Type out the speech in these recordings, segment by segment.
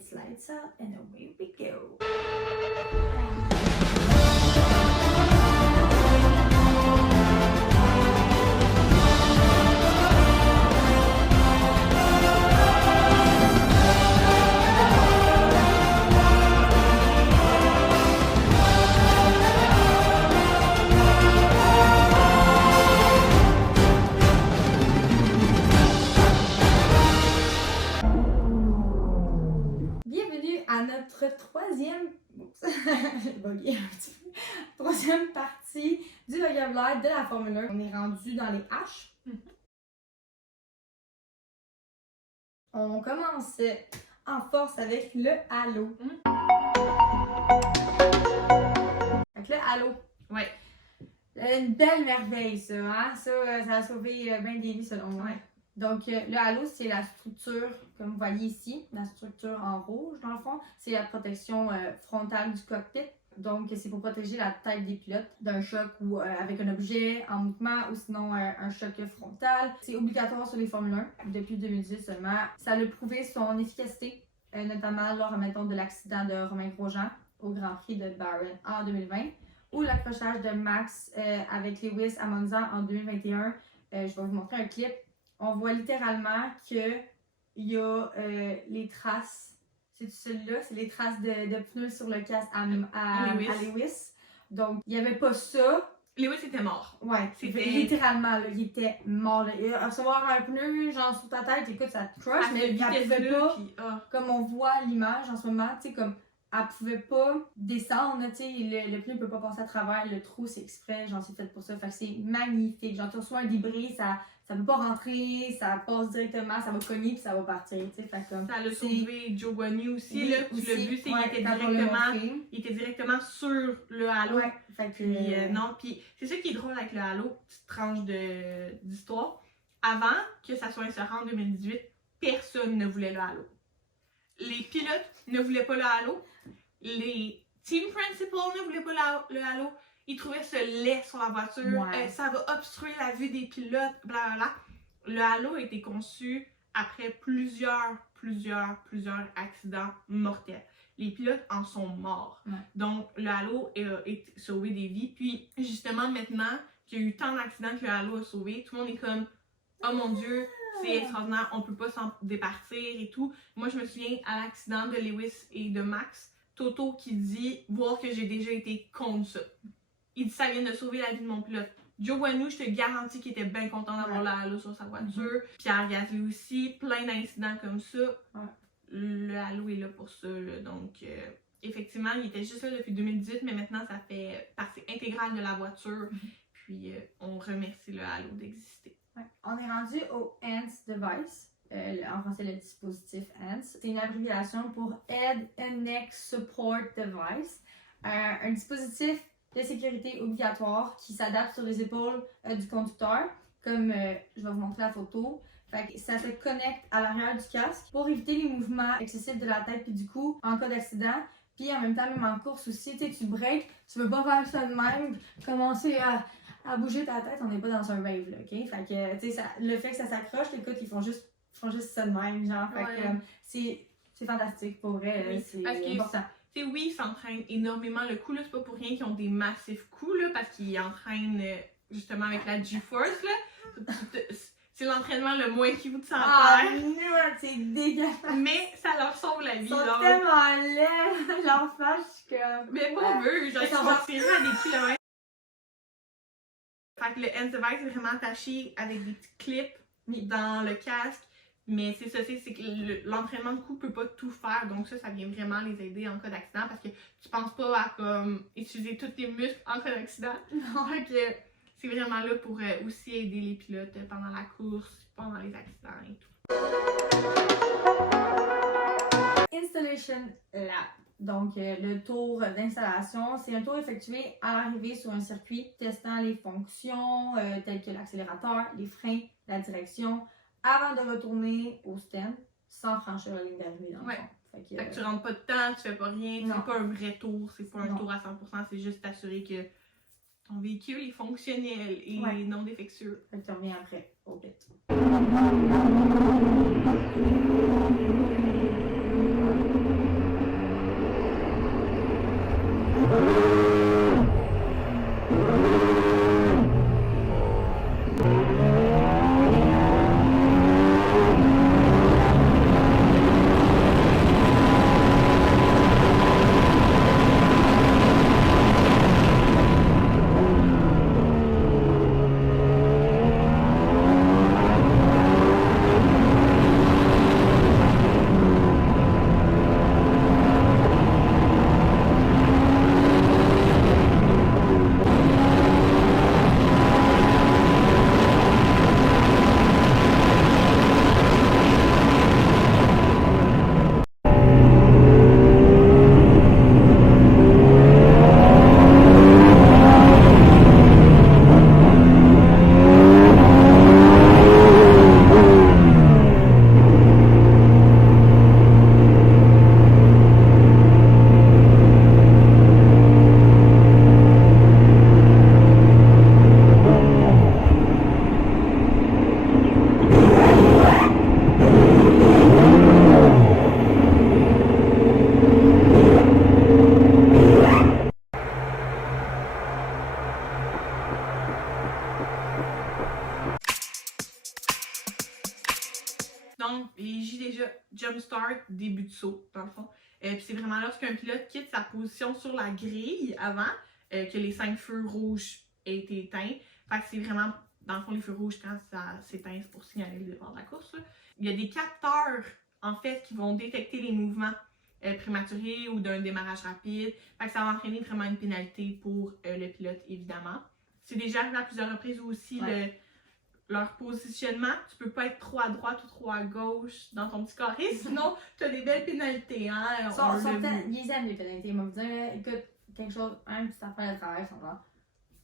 It's lights out and away we go. À notre troisième partie du vocabulaire de la Formule 1. On est rendu dans les H. On commence en force avec le halo. Avec le halo. Ouais. Une belle merveille, ça. Hein? Ça a sauvé bien des vies, selon moi. Ouais. Donc, le halo, c'est la structure, comme vous voyez ici, la structure en rouge, dans le fond. C'est la protection frontale du cockpit. Donc, c'est pour protéger la tête des pilotes d'un choc ou avec un objet en mouvement ou sinon un choc frontal. C'est obligatoire sur les Formule 1 depuis 2018 seulement. Ça a prouvé son efficacité, notamment lors, mettons, de l'accident de Romain Grosjean au Grand Prix de Bahreïn en 2020 ou l'accrochage de Max avec Lewis à Monza en 2021. Je vais vous montrer un clip. On voit littéralement qu'il y a les traces. C'est celui-là, c'est les traces de pneus sur le casque à Lewis. Donc, il n'y avait pas ça. Lewis était mort. Ouais, littéralement, là, il était mort. Là. Recevoir un pneu, genre, sur ta tête, écoute, ça te crush, mais elle pouvait pas, comme on voit l'image en ce moment, tu sais, comme, elle pouvait pas descendre, tu sais, le pneu ne peut pas passer à travers le trou, c'est exprès, genre, c'est fait pour ça. Fait que c'est magnifique. Genre, tu reçois un débris, ça peut pas rentrer, ça passe directement, ça va cogner puis ça va partir, tu sais, fait comme... Ça l'a sauvé Zhou Guanyu aussi, oui, là, tu l'as vu, c'est il était directement sur le halo. Ouais, fait que... Puis, non, puis c'est ça qui est drôle avec le halo, petite tranche d'histoire. Avant que ça soit inséré en 2018, personne ne voulait le halo. Les pilotes ne voulaient pas le halo, les team principals ne voulaient pas le halo. Ils trouvaient ce laid sur la voiture, ça va obstruer la vue des pilotes, blablabla. Le halo a été conçu après plusieurs accidents mortels. Les pilotes en sont morts. Ouais. Donc, le halo a sauvé des vies. Puis, justement, maintenant qu'il y a eu tant d'accidents que le halo a sauvé, tout le monde est comme « Oh mon Dieu, c'est extraordinaire, on peut pas s'en départir et tout. » Moi, je me souviens à l'accident de Lewis et de Max, Toto qui dit « Voir que j'ai déjà été contre ça. » Il dit ça vient de sauver la vie de mon pilote. Zhou Guanyu, je te garantis qu'il était bien content d'avoir le halo sur sa voiture. Pierre Gasly aussi, plein d'incidents comme ça. Ouais. Le halo est là pour ça. Là. Donc, effectivement, il était juste là depuis 2018, mais maintenant, ça fait partie intégrale de la voiture. Puis, on remercie le halo d'exister. Ouais. On est rendu au HANS Device. En français, le dispositif HANS. C'est une abréviation pour Head and Neck Support Device. Un dispositif de sécurité obligatoire qui s'adapte sur les épaules du conducteur, comme je vais vous montrer la photo. Fait que ça se connecte à l'arrière du casque pour éviter les mouvements excessifs de la tête puis du cou en cas d'accident. Puis en même temps, même en course aussi, tu breaks, tu veux pas faire ça de même, commencer à bouger ta tête, on n'est pas dans un rave, là, ok? Fait que, tu sais, le fait que ça s'accroche, écoute, ils font juste ça de même, genre, fait que c'est fantastique, pour vrai, oui, c'est important. T'sais, oui, ils s'entraînent énormément. Le coup, là, c'est pas pour rien qu'ils ont des massifs coups, là, parce qu'ils entraînent justement avec la G-Force, là. C'est l'entraînement le moins qui vous de s'en faire. Ah, c'est dégueulasse. Mais ça leur sauve la vie. Ils sont tellement laids, leur face, comme... Mais pas eux, genre, ils sont retirés à des kilomètres. Fait que le HANS Device est vraiment attaché avec des petits clips dans le casque. Mais c'est ça, c'est que l'entraînement de coup peut pas tout faire, donc ça vient vraiment les aider en cas d'accident parce que tu penses pas à comme utiliser tous tes muscles en cas d'accident. Donc c'est vraiment là pour aussi aider les pilotes pendant la course, pendant les accidents et tout. Installation Lap. Donc le tour d'installation, c'est un tour effectué à l'arrivée sur un circuit testant les fonctions telles que l'accélérateur, les freins, la direction, avant de retourner au stand sans franchir la ligne d'arrivée dans le fond. Fait que tu rentres pas de temps, tu fais pas rien, c'est pas un vrai tour, c'est pas un tour à 100%, c'est juste t'assurer que ton véhicule est fonctionnel et non défectueux. Fait que tu reviens après au pit. start, début de saut, dans le fond. Puis c'est vraiment lorsqu'un pilote quitte sa position sur la grille avant que les 5 feux rouges aient été éteints. Fait que c'est vraiment, dans le fond, les feux rouges, quand ça s'éteint, c'est pour signaler le départ de la course. Là. Il y a des capteurs, en fait, qui vont détecter les mouvements prématurés ou d'un démarrage rapide. Fait que ça va entraîner vraiment une pénalité pour le pilote, évidemment. C'est déjà arrivé à plusieurs reprises aussi leur positionnement. Tu peux pas être trop à droite ou trop à gauche dans ton petit carré, sinon tu as des belles pénalités. Hein? Ils aiment les pénalités. Ils vont vous dire, écoute, quelque chose, un petit affaire de travail, ils sont là.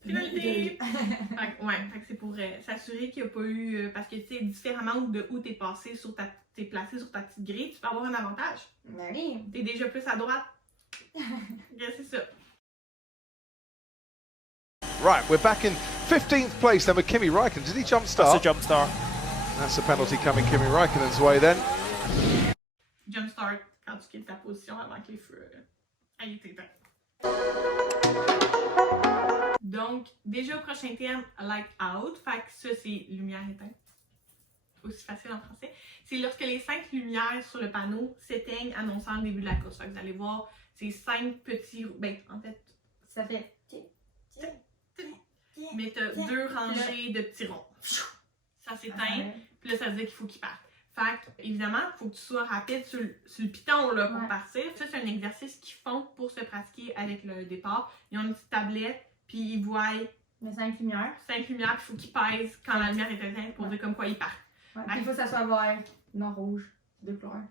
Pénalité! Fait que c'est pour s'assurer qu'il n'y a pas eu. Parce que tu sais, différemment de où t'es passé t'es placé sur ta petite grille, tu peux avoir un avantage. Mais oui. T'es déjà plus à droite. C'est ça. Right, we're back in 15th place then with Kimi Räikkönen. Did he jump start? That's a jump start. That's a penalty coming Kimi Räikkönen's way then. Jump start quand tu quittes ta position avant que les feux aient été éteints. Donc, déjà au prochain terme, light out. Fait que ça, c'est lumière éteinte. Aussi facile en français. C'est lorsque les 5 lumières sur le panneau s'éteignent annonçant le début de la course. Fait que vous allez voir ces 5 petits. Ben, en fait. Ça fait. Mais t'as 2 rangées de petits ronds. Ça s'éteint, puis là, ça veut dire qu'il faut qu'il parte. Fait que, évidemment, il faut que tu sois rapide sur le piton là, pour partir. Ça, c'est un exercice qu'ils font pour se pratiquer avec le départ. Ils ont une petite tablette, puis ils voient les 5 lumières. 5 lumières, puis il faut qu'ils pèsent quand la lumière est éteinte pour dire comme quoi ils partent. Ouais, il faut que ça soit vert, non rouge, 2 couleurs.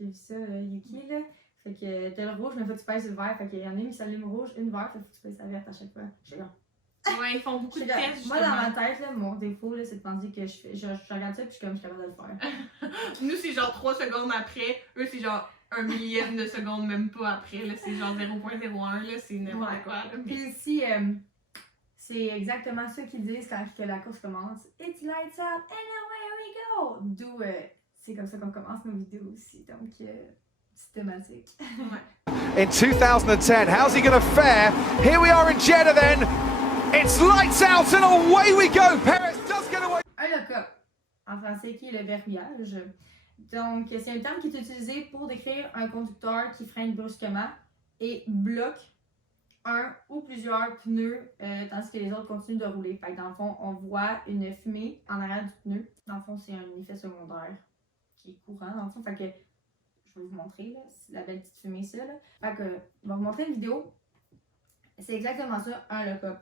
J'ai vu ça, Yuki, là. Fait que t'as le rouge, mais faut que tu pèses sur le vert. Fait qu'il y en a une qui s'allume rouge, une verte, fait que tu pèses la verte à chaque fois. Je sais pas. Ouais, ils font beaucoup de tests. Moi, dans ma tête, là, mon défaut, là, c'est de penser que je regarde ça puis je suis capable de le faire. Nous, c'est genre 3 secondes après. Eux, c'est genre 1 millième de seconde, même pas après. Là, c'est genre 0.01. Là, c'est n'importe quoi. Là, mais... Puis ici, c'est exactement ça qu'ils disent quand que la course commence. It's lights out and away we go! D'où c'est comme ça qu'on commence nos vidéos aussi. Donc, c'est thématique. In 2010, how's he going to fare? Here we are in Jeddah then. It's lights out and away we go. Perez does get away. Un lock-up, en français, qui est le verbiage. Donc, c'est un terme qui est utilisé pour décrire un conducteur qui freine brusquement et bloque un ou plusieurs pneus tandis que les autres continuent de rouler. Fait que dans le fond, on voit une fumée en arrière du pneu. Dans le fond, c'est un effet secondaire qui est courant. Dans le fond, fait que je vais vous montrer là, la belle petite fumée ça. Là. Fait que je vais vous montrer une vidéo. C'est exactement ça, un lock-up.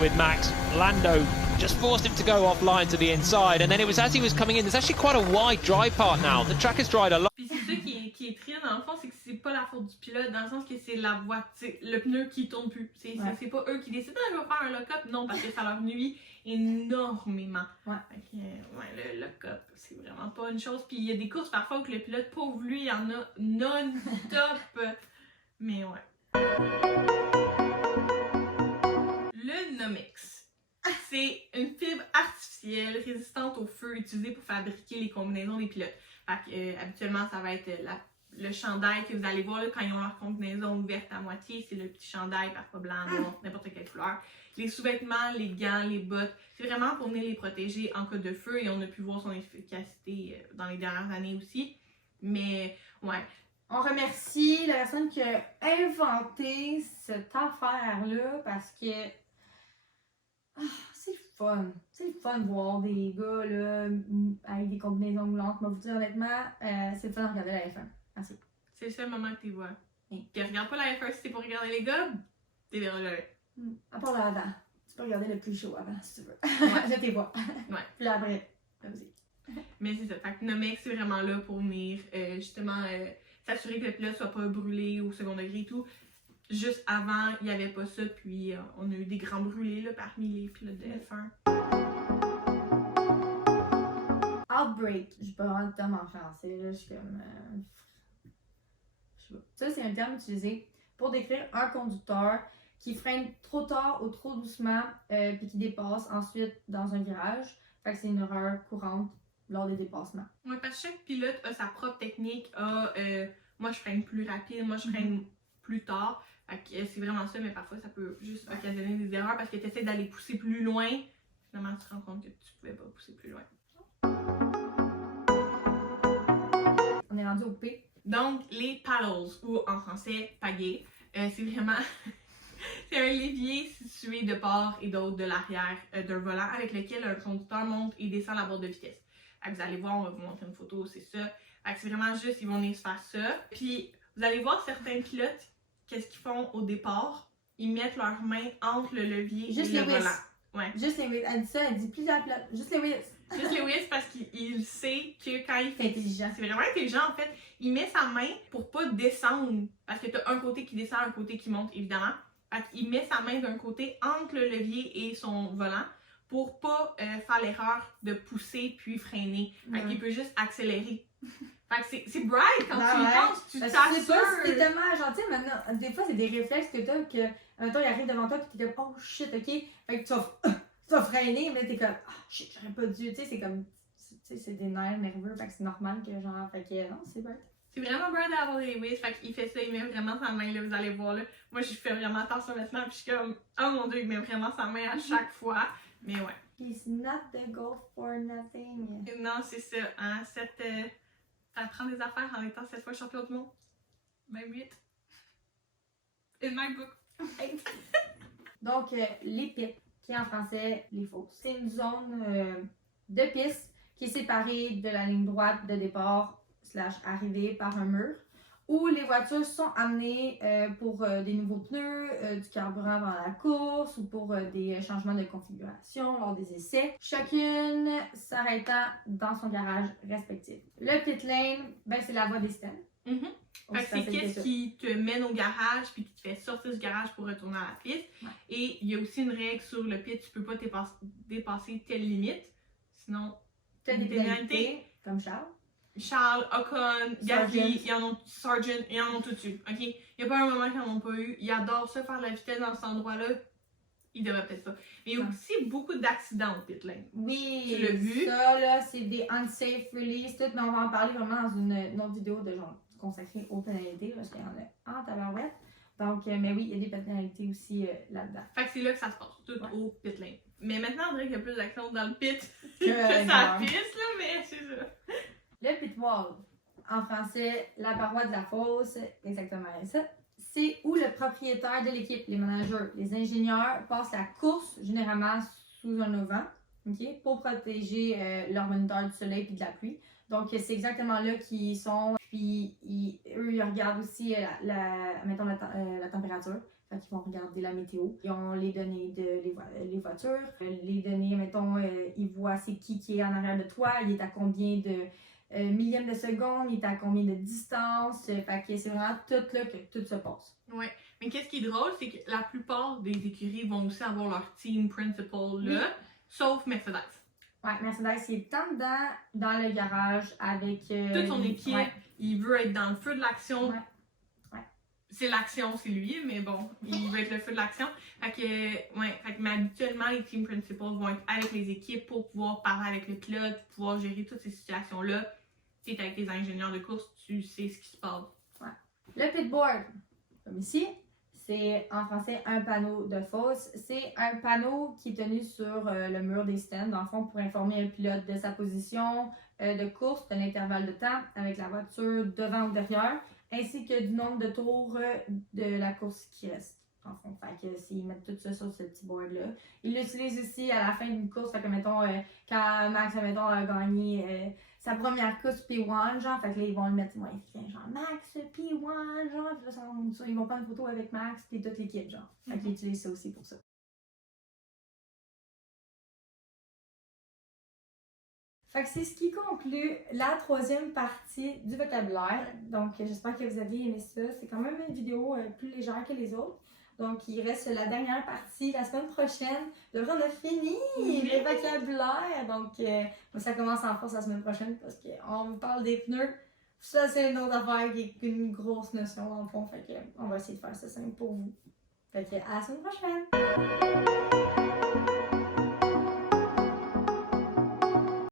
With Max, Lando just forced him to go offline to the inside, and then it was as he was coming in. There's actually quite a wide dry part now. The track has dried a lot. Puis c'est ça qui est triste dans le fond, c'est que c'est pas la faute du pilote, dans le sens que c'est la voiture, le pneu qui tourne plus. C'est pas eux qui décident je vais faire un lock-up, non, parce que ça leur nuit énormément. Fait que, le lock-up, c'est vraiment pas une chose. Puis il y a des courses parfois où le pilote, pauvre lui, il y en a non-stop. Mais ouais. Le Nomex, c'est une fibre artificielle résistante au feu utilisée pour fabriquer les combinaisons des pilotes. Fait que, habituellement, ça va être le chandail que vous allez voir là, quand ils ont leur combinaison ouverte à moitié. C'est le petit chandail, parfois blanc, noir, n'importe quelle couleur. Les sous-vêtements, les gants, les bottes, c'est vraiment pour venir les protéger en cas de feu et on a pu voir son efficacité dans les dernières années aussi. Mais, ouais. On remercie la personne qui a inventé cette affaire-là parce que c'est le fun. C'est le fun de voir des gars là, avec des combinaisons moulantes. Mais vous dire honnêtement, c'est le fun de regarder la F1. Merci. C'est le seul moment que tu vois. Puis regarde pas la F1 si c'est pour regarder les gars, t'es verras jamais. À part là avant. Tu peux regarder le plus chaud avant si tu veux. Ouais. Je t'y vois. Ouais. Puis là après, vas-y. Mais c'est ça. Fait que Nomex, c'est vraiment là pour venir justement s'assurer que le pilote soit pas brûlé au second degré et tout. Juste avant, il n'y avait pas ça, puis on a eu des grands brûlés là, parmi les pilotes de F1. Outbreak. Je peux rendre le terme en français, là, je suis comme... je sais pas. Ça, c'est un terme utilisé pour décrire un conducteur qui freine trop tard ou trop doucement, puis qui dépasse ensuite dans un virage. Fait que c'est une erreur courante lors des dépassements. Ouais, parce que chaque pilote a sa propre technique, moi je freine plus rapide, moi je freine plus tard. Fait que c'est vraiment ça, mais parfois ça peut juste occasionner des erreurs parce que tu essaies d'aller pousser plus loin. Finalement, tu te rends compte que tu pouvais pas pousser plus loin. On On est rendu au P. Donc, les paddles, ou en français, pagaies, c'est vraiment... c'est un levier situé de part et d'autre de l'arrière d'un volant avec lequel un conducteur monte et descend la barre de vitesse. Vous allez voir, on va vous montrer une photo, c'est ça. C'est vraiment juste, ils vont venir faire ça. Puis, vous allez voir certains pilotes, qu'est-ce qu'ils font au départ? Ils mettent leurs mains entre le levier Juste et le Lewis. volant. Ouais. Juste Lewis. Elle dit ça, elle dit plusieurs pilotes. Juste Lewis. Juste Lewis parce qu'il sait que quand il C'est fait... intelligent. C'est vraiment intelligent en fait. Il met sa main pour pas descendre. Parce que t'as un côté qui descend, un côté qui monte évidemment. Fait qu'il met sa main d'un côté entre le levier et son volant pour pas faire l'erreur de pousser puis freiner. Fait qu'il peut juste accélérer. Fait que c'est bright quand tu y penses, tu Parce que t'assures. je sais pas si t'es tellement gentil maintenant. Des fois, c'est des réflexes que t'as que, mettons, il arrive devant toi pis t'es comme, oh shit, ok. Fait que tu vas freiner, mais t'es comme, oh shit, j'aurais pas dû. Tu sais, c'est comme, tu sais, c'est des nerfs nerveux. Fait que c'est normal que genre, fait que non, c'est bright. C'est vraiment bright d'avoir les Lewis. Fait qu'il fait ça, il met vraiment sa main, là, vous allez voir là. Moi, je fais vraiment attention maintenant, puis je suis comme, oh mon dieu, il met vraiment sa main à chaque fois. Mais ouais. He's not the goal for nothing. Et non, c'est ça, hein. T'apprends des affaires en étant 7 fois champion du monde. Même 8. In my book. 8. Donc, les pits, qui est en français les fosses. C'est une zone de piste qui est séparée de la ligne droite de départ / arrivée par un mur où les voitures sont amenées pour des nouveaux pneus, du carburant avant la course ou pour des changements de configuration lors des essais, chacune s'arrêtant dans son garage respectif. Le pit lane, ben, c'est la voie des stands. Fait que c'est qu'est-ce qui te mène au garage puis qui te fait sortir du garage pour retourner à la piste. Ouais. Et il y a aussi une règle sur le pit, tu peux pas dépasser telle limite. Sinon, T'as des pénalités, comme Charles. Charles, Ocon, Gasly, Sargent, ils en ont tout eu. Ok? Il n'y a pas un moment qu'ils n'en ont pas eu. Ils adorent ça, faire de la vitesse dans cet endroit-là. Ils devraient peut-être pas. Mais il y a aussi beaucoup d'accidents au pit lane. Oui, Tu l'as vu? Ça, là, c'est des unsafe release, tout, mais on va en parler vraiment dans une autre vidéo de genre consacrée aux pénalités, parce qu'il y en a en tabarouette. Donc, mais oui, il y a des pénalités aussi là-dedans. Fait que c'est là que ça se passe, tout au pit lane. Mais maintenant, on dirait qu'il y a plus d'actions dans le pit Que que ça piste, là, mais c'est ça. Le pit wall, en français, la paroi de la fosse, exactement ça. C'est où le propriétaire de l'équipe, les managers, les ingénieurs passent la course, généralement sous un auvent, okay, pour protéger leur moniteur du soleil et de la pluie. Donc, c'est exactement là qu'ils sont. Puis, eux, ils regardent aussi mettons la température. Fait qu'ils vont regarder la météo. Ils ont les données les voitures. Les données, mettons, ils voient c'est qui est en arrière de toi. Il est à combien de millième de seconde, il est à combien de distance. Fait que c'est vraiment tout là que tout se passe. Ouais. Mais qu'est-ce qui est drôle, c'est que la plupart des écuries vont aussi avoir leur team principal là, sauf Mercedes. Ouais, Mercedes, il est en dedans, dans le garage, avec... toute son équipe, ouais. Il veut être dans le feu de l'action. Ouais. Ouais. C'est l'action, c'est lui, mais bon, il veut être le feu de l'action. Fait que, mais habituellement, les team principals vont être avec les équipes pour pouvoir parler avec le pilote, pour pouvoir gérer toutes ces situations-là. Tu es avec tes ingénieurs de course, tu sais ce qui se passe. Ouais. Le pitboard, comme ici, c'est en français un panneau de fosse. C'est un panneau qui est tenu sur le mur des stands, dans le fond, pour informer un pilote de sa position de course, de l'intervalle de temps avec la voiture devant ou derrière, ainsi que du nombre de tours de la course qui reste. En fond, fait que s'ils mettent tout ça sur ce petit board-là. Ils l'utilisent aussi à la fin d'une course, fait que mettons, quand Max, mettons, a gagné sa première course P1, genre, fait que là, ils vont le mettre, moi, genre, Max P1, genre, puis là, ils vont prendre une photo avec Max, puis toute l'équipe, genre. Fait qu'ils utilisent ça aussi pour ça. Fait que c'est ce qui conclut la troisième partie du vocabulaire. Donc, j'espère que vous avez aimé ça. C'est quand même une vidéo plus légère que les autres. Donc, il reste la dernière partie la semaine prochaine. On a fini le vocabulaire. Donc, ça commence en force la semaine prochaine parce qu'on vous parle des pneus. Ça, c'est une autre affaire qui est une grosse notion dans le fond. Fait que, on va essayer de faire ça simple pour vous. Fait que, à la semaine prochaine!